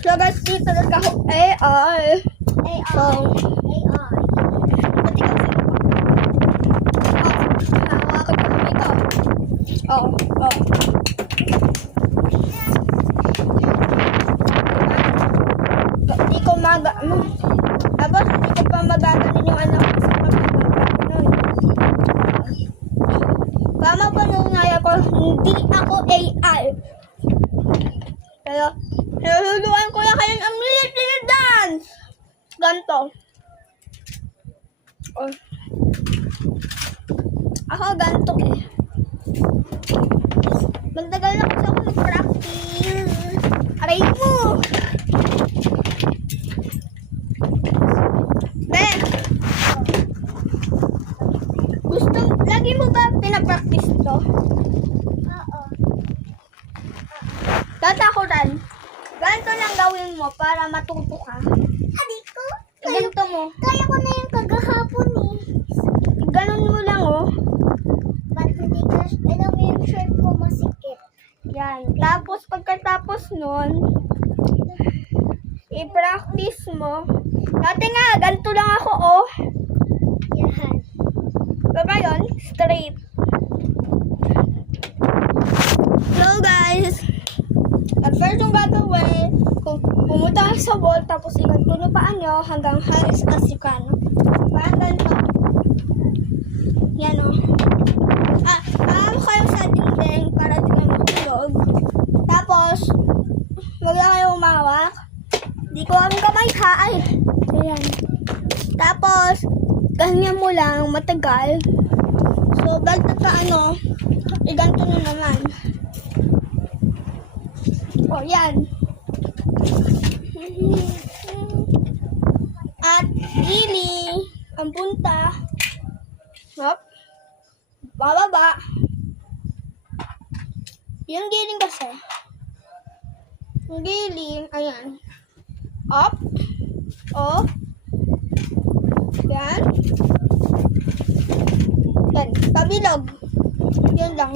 So guys, dito talaga ako AI. So, pati kasi hawakan ko dito. Hindi ko tapos hindi ko pa magagaling yung anak ko sa pagkakaganon. Tama pa nung naya ko, hindi ako AI. Pero, naluluan ko lang kayo ang lilit dance. Ganto. Oh. Ako ganto eh. Magtagal na kasi ako mag-practice. Aray mo! Ben! Lagi mo ba pinapractice to? Oo. Tatakutan. Ganito lang gawin mo para matuto ka. Adik ko. Ganito mo. Kaya ko na yung kagahapon eh. Ganun mo lang oh. Ba't hindi ka, alam mo yung shirt ko masikip. Yan. Tapos pagkatapos nun, i-practice mo. Dati nga, ganito lang ako oh. Yan. So ngayon, straight. So guys, at first yung gagawin, kung pumunta ka sa wall, tapos iganto nyo paan nyo hanggang halos as you can. Parang ganito. Yan o. Paano kayo sa dingding para di kayo mahulog. Tapos, wag lang kayo umawak. Di ko ang kamay ha. Ay, ayan. Tapos, ganyan mo lang matagal. So, bagta ka iganto nyo naman. O, yan. At gili ang punta. Hop. Bababa. Yung giling kasi. Yung giling, ayan. Up. O. Yan. Yan. Pabilog. Yan lang.